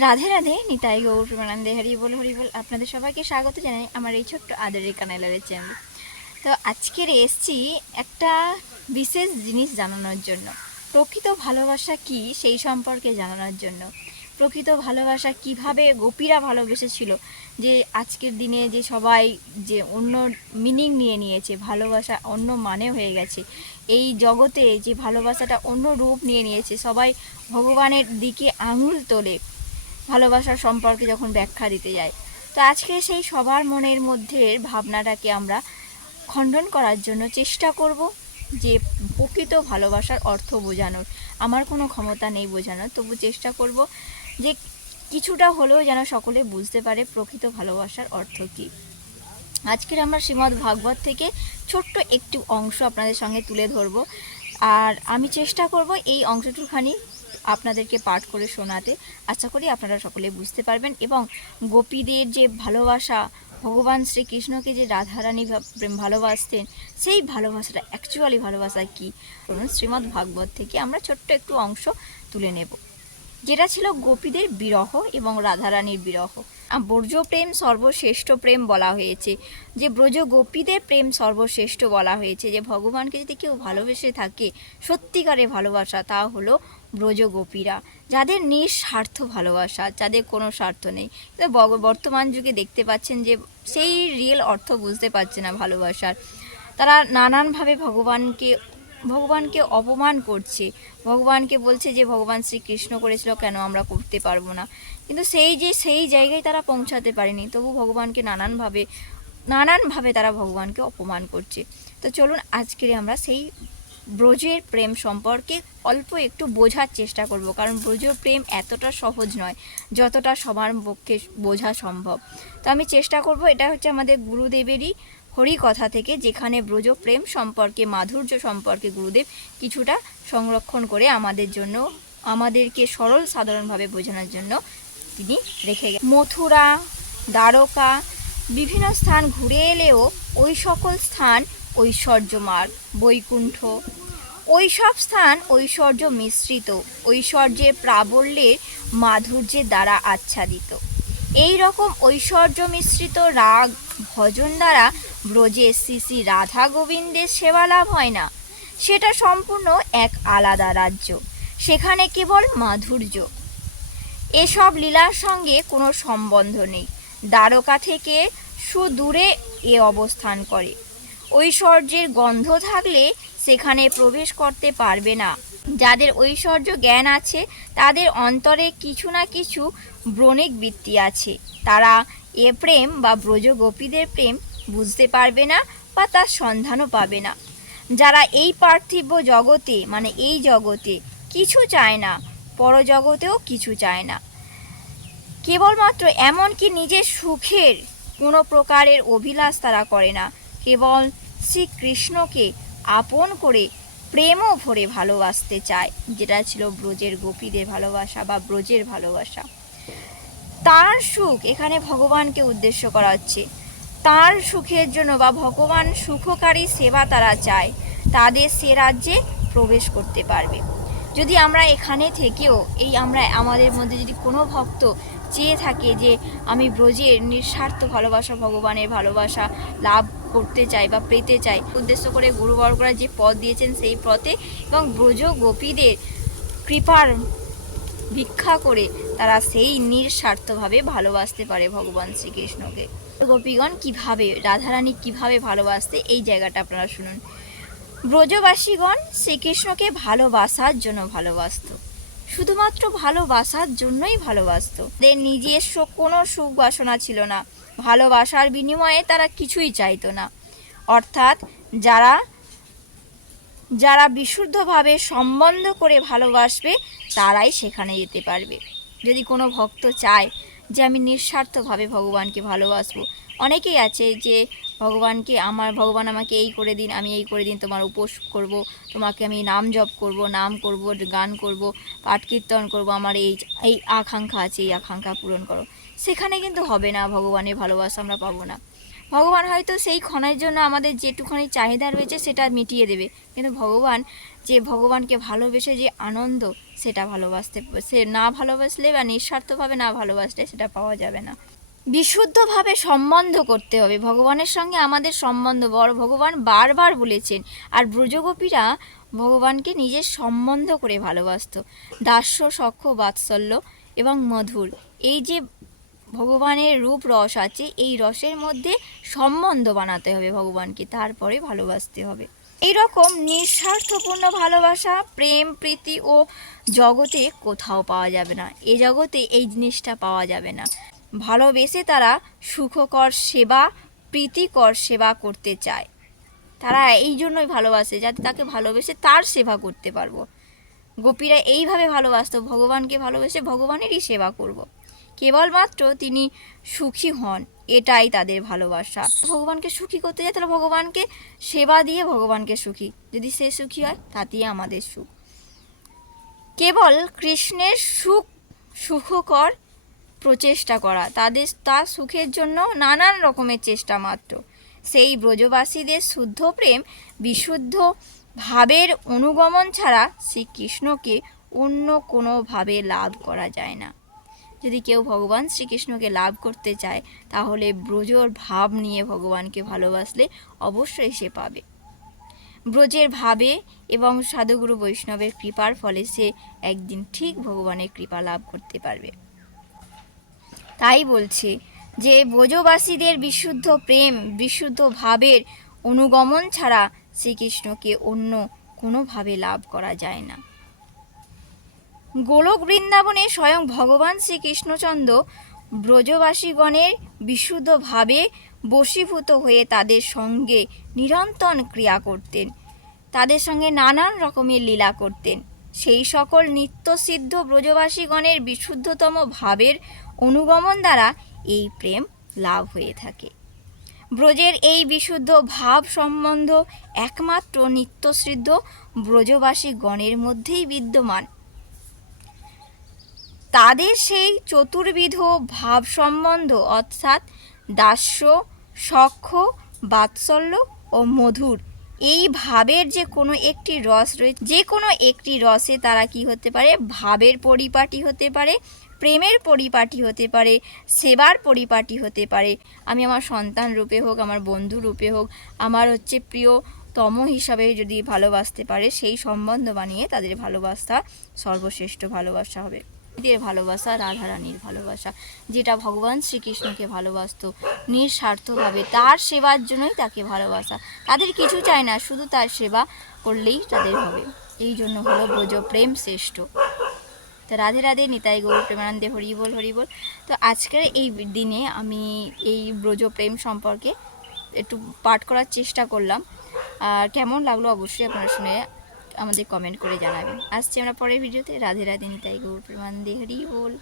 রাধে রাধে, নিতাই গৌর প্রেমানন্দে হরি বল হরি বল, আপনাদের সবাইকে স্বাগত জানাই আমার এই ছোট্ট আদরের কানাইলারের চ্যানেল তো আজকের এসছি একটা বিশেষ জিনিস জানানোর জন্য। প্রকৃত ভালোবাসা কি সেই সম্পর্কে জানানোর জন্য। প্রকৃত ভালোবাসা কীভাবে গোপীরা ভালোবেসেছিল, যে আজকের দিনে যে সবাই যে অন্য মিনিং নিয়ে নিয়েছে, ভালোবাসা অন্য মানে হয়ে গেছে, এই জগতে যে ভালোবাসাটা অন্য রূপ নিয়ে নিয়েছে, সবাই ভগবানের দিকে আঙুল তোলে। ভালোবাসার সম্পর্কে যখন ব্যাখ্যা দিতে যায় তো আজকে সেই সবার মনের মধ্যে ভাবনাটাকে আমরা খণ্ডন করার জন্য চেষ্টা করব যে প্রকৃত ভালোবাসার অর্থ বোঝানোর। আমার কোনো ক্ষমতা নেই বোঝানোর, তবু চেষ্টা করব যে কিছুটা হলেও যেন সকলে বুঝতে পারে প্রকৃত ভালোবাসার অর্থ কী। আজকের আমরা শ্রীমদ্ ভাগবত থেকে ছোট্ট একটু অংশ আপনাদের সঙ্গে তুলে ধরব। আর আমি চেষ্টা করব এই অংশটুখানি আপনাদেরকে পাঠ করে শোনাতে আশা করি আপনারা সকলে বুঝতে পারবেন এবং গোপীদের যে ভালোবাসা, ভগবান শ্রীকৃষ্ণকে যে রাধারানী প্রেম ভালোবাসতেন, সেই ভালোবাসাটা অ্যাকচুয়ালি ভালোবাসা কি? শ্রীমদ্ ভাগবত থেকে আমরা ছোট্ট একটু অংশ তুলে নেব। যেটা ছিল গোপীদের বিরহ এবং রাধারানীর বিরহ। ব্রজ প্রেম সর্বশ্রেষ্ঠ প্রেম বলা হয়েছে। যে ব্রজ গোপীদের প্রেম সর্বশ্রেষ্ঠ বলা হয়েছে। যে ভগবানকে যদি কেউ ভালোবেসে থাকে সত্যিকারে ভালোবাসা, তা হলো ব্রজ গোপীরা যাদের নিঃস্বার্থ ভালোবাসা, যাদের কোনো স্বার্থ নেই। তো বগ- বর্তমান যুগে দেখতে পাচ্ছেন যে, সেই রিয়েল অর্থ বুঝতে পারছে না ভালোবাসার। তারা নানানভাবে ভগবানকে ভগবানকে অপমান করছে। ভগবানকে বলছে যে, ভগবান শ্রীকৃষ্ণ করেছিল, কেন আমরা করতে পারব না? কিন্তু সেই যে, সেই জায়গায় তারা পৌঁছাতে পারেনি। তবু ভগবানকে নানানভাবে নানানভাবে তারা ভগবানকে অপমান করছে। তো চলুন আজকে আমরা সেই ব্রজের প্রেম সম্পর্কে অল্প একটু বোঝার চেষ্টা করব, কারণ ব্রজ প্রেম এতটা সহজ নয় যতটা সবার পক্ষে বোঝা সম্ভব। তো আমি চেষ্টা করব, এটা হচ্ছে আমাদের গুরুদেবেরই হরি কথা থেকে, যেখানে ব্রজ প্রেম সম্পর্কে, মাধুর্য সম্পর্কে গুরুদেব কিছুটা সংরক্ষণ করে আমাদের জন্য, আমাদেরকে সরল সাধারণভাবে বোঝানোর জন্য তিনি রেখে গেছেন মথুরা, দ্বারকা, বিভিন্ন স্থান ঘুরে এলেও ওই সকল স্থান ঐশ্বর্যমার্গ, বৈকুণ্ঠ ওই সব স্থান ঐশ্বর্য মিশ্রিত ঐশ্বর্যের প্রাবল্যের মাধুর্যের দ্বারা আচ্ছাদিত। এই রকম ঐশ্বর্য মিশ্রিত রাগ ভজন দ্বারা ব্রজে শ্রী শ্রী রাধা গোবিন্দের সেবা লাভ হয় না। সেটা সম্পূর্ণ এক আলাদা রাজ্য, সেখানে কেবল মাধুর্য। এসব লীলার সঙ্গে কোনো সম্বন্ধ নেই। দ্বারকা থেকে সুদূরে এ অবস্থান করে। ঐশ্বর্যের গন্ধ থাকলে সেখানে প্রবেশ করতে পারবে না। যাদের ঐশ্বর্য জ্ঞান আছে, তাদের অন্তরে কিছু না কিছু ব্রণিক বৃত্তি আছে। তারা এ প্রেম বা ব্রজ গোপীদের প্রেম বুঝতে পারবে না বা তার সন্ধানও পাবে না। যারা এই পার্থিব জগতে মানে এই জগতে কিছু চায় না, পরজগতেও কিছু চায় না। কেবলমাত্র এমনকি নিজের সুখের কোনো প্রকারের অভিলাষ তারা করে না। কেবল শ্রীকৃষ্ণকে আপন করে প্রেমও ভরে ভালোবাসতে চায়, যেটা ছিল ব্রজের গোপীদের ভালোবাসা বা ব্রজের ভালোবাসা। তার সুখ এখানে ভগবানকে উদ্দেশ্য করা হচ্ছে। তার সুখের জন্য বা ভগবান সুখকারী সেবা তারা চায়, তাদের সে রাজ্যে প্রবেশ করতে পারবে। যদি আমরা এখানে থেকেও এই আমরা, আমাদের মধ্যে যদি কোনো ভক্ত চেয়ে থাকে যে আমি ব্রজের নিঃস্বার্থ ভালোবাসা, ভগবানের ভালোবাসা লাভ করতে চাই বা পেতে চাই। উদ্দেশ্য করে গুরুবর্গরা যে পথ দিয়েছেন সেই পথে এবং ব্রজ গোপীদের কৃপার ভিক্ষা করে তারা সেই নিঃস্বার্থভাবে ভালোবাসতে পারে ভগবান শ্রীকৃষ্ণকে। গোপীগণ কীভাবে, রাধারানী কীভাবে ভালোবাসতে, এই জায়গাটা আপনারা শুনুন। ব্রজবাসীগণ শ্রীকৃষ্ণকে ভালোবাসার জন্য ভালোবাসতো। শুধুমাত্র ভালোবাসার জন্যই ভালোবাসতো। তাদের নিজস্ব কোনো সুখ বাসনা ছিল না। ভালোবাসার বিনিময়ে তারা কিছুই চাইতো না। অর্থাৎ যারা যারা বিশুদ্ধভাবে সম্বন্ধ করে ভালোবাসবে, তারাই সেখানে যেতে পারবে। যদি কোনো ভক্ত চায় যে আমি নিঃস্বার্থভাবে ভগবানকে ভালোবাসবো, অনেকেই আছে যে ভগবানকে আমার, ভগবান আমাকে এই করে দিন, আমি এই করে দিন, তোমার উপোস করব, তোমাকে আমি নাম জপ করব, নাম করব, গান করব, পাঠ কীর্তন করব, আমার এই এই আকাঙ্ক্ষা আছে, এই আকাঙ্ক্ষা পূরণ করো। সেখানে কিন্তু হবে না ভগবানের ভালোবাসা আমরা পাবো না। ভগবান হয়তো সেই ক্ষণের জন্য আমাদের যেটুখানি চাহিদা রয়েছে সেটা মিটিয়ে দেবে। কিন্তু ভগবান যে ভগবানকে ভালোবেসে যে আনন্দ, সেটা ভালোবাসতে, সে না ভালোবাসলে বা নিঃস্বার্থভাবে না ভালোবাসলে সেটা পাওয়া যাবে না। বিশুদ্ধভাবে সম্বন্ধ করতে হবে। ভগবানের সঙ্গে আমাদের সম্বন্ধ। বড় ভগবান বারবার বলেছেন, আর ব্রজগোপীরা ভগবানকে নিজের সম্বন্ধ করে ভালোবাসতো। দাস্য, সখ্য, বাৎসল্য এবং মধুর। এই যে ভগবানের রূপ রস আছে, এই রসের মধ্যে সম্বন্ধ বানাতে হবে ভগবানকে, তারপরে ভালোবাসতে হবে। এই রকম নিঃস্বার্থপূর্ণ ভালোবাসা, প্রেম, প্রীতি ও জগতে কোথাও পাওয়া যাবে না। এ জগতে এই জিনিসটা পাওয়া যাবে না। ভালোবেসে তারা সুখকর সেবা, প্রীতিকর সেবা করতে চায়। তারা এই জন্যই ভালোবাসে, যাতে তাকে ভালোবেসে তার সেবা করতে পারব। গোপীরা এইভাবে ভালোবাসতো, ভগবানকে ভালোবেসে ভগবানেরই সেবা করব। কেবলমাত্র তিনি সুখী হন, এটাই তাদের ভালোবাসা। ভগবানকে সুখী করতে যায় তাহলে ভগবানকে সেবা দিয়ে ভগবানকে সুখী। যদি সে সুখী হয়, তাতেই আমাদের সুখ। কেবল কৃষ্ণের সুখ, সুখকর প্রচেষ্টা করা। তাদের তার সুখের জন্য নানান রকমের চেষ্টা মাত্র। সেই ব্রজবাসীদের শুদ্ধ প্রেম, বিশুদ্ধ ভাবের অনুগমন ছাড়া শ্রীকৃষ্ণকে অন্য কোনোভাবে লাভ করা যায় না। যদি কেউ ভগবান শ্রীকৃষ্ণকে লাভ করতে চায়, তাহলে ব্রজর ভাব নিয়ে ভগবানকে ভালোবাসলে অবশ্যই সে পাবে। ব্রজের ভাবে এবং সাধুগুরু বৈষ্ণবের কৃপার ফলে সে একদিন ঠিক ভগবানের কৃপা লাভ করতে পারবে। তাই বলছে যে ব্রজবাসীদের বিশুদ্ধ প্রেম, বিশুদ্ধ ভাবের অনুগমন ছাড়া শ্রীকৃষ্ণকে অন্য কোনোভাবে লাভ করা যায় না। গোলক বৃন্দাবনে স্বয়ং ভগবান শ্রীকৃষ্ণচন্দ্র ব্রজবাসীগণের বিশুদ্ধভাবে বশীভূত হয়ে তাদের সঙ্গে নিরন্তর ক্রিয়া করতেন, তাদের সঙ্গে নানান রকমের লীলা করতেন। সেই সকল নিত্যসিদ্ধ ব্রজবাসীগণের বিশুদ্ধতম ভাবের অনুগমন দ্বারা এই প্রেম লাভ হয়ে থাকে। ব্রজের এই বিশুদ্ধ ভাব সম্বন্ধ একমাত্র নিত্যসিদ্ধ ব্রজবাসী গণের মধ্যেই বিদ্যমান। তাদের সেই চতুর্বিধ ভাব সম্বন্ধ অর্থাৎ দাস্য সখ্য বাৎসল্য ও মধুর এই ভাবের যে কোনো একটি রস রয়েছে যে কোনো একটি রসে তারা কি হতে পারে? ভাবের পরিপাটি হতে পারে, প্রেমের পরিপাটি হতে পারে, সেবার পরিপাটি হতে পারে। আমি আমার সন্তান রূপে হোক, আমার বন্ধু রূপে হোক, আমার হচ্ছে প্রিয় তম হিসাবে যদি ভালোবাসতে পারে, সেই সম্বন্ধ বানিয়ে তাদের ভালোবাসা, সর্বশ্রেষ্ঠ ভালোবাসা হবে। এদের ভালোবাসা রাধারানীর ভালোবাসা। যেটা ভগবান শ্রীকৃষ্ণকে ভালোবাসত, নিঃস্বার্থভাবে তার সেবার জন্যই তাকে ভালোবাসা। তাদের কিছু চায় না, শুধু তার সেবা করলেই তাদের হবে। এই জন্য হলো ব্রজ প্রেম শ্রেষ্ঠ। তো রাধে রাধে, নিতাই গৌর প্রেমানন্দে হরিবল হরিবল তো আজকের এই দিনে আমি এই ব্রজ প্রেম সম্পর্কে একটু পাঠ করার চেষ্টা করলাম। আর কেমন লাগল অবশ্যই আপনারা শুনে আমাদের কমেন্ট করে জানাবেন। আসছি আমরা পরের ভিডিওতে রাধে রাধে নিতাই গৌর প্রমাণ দেহরি বল।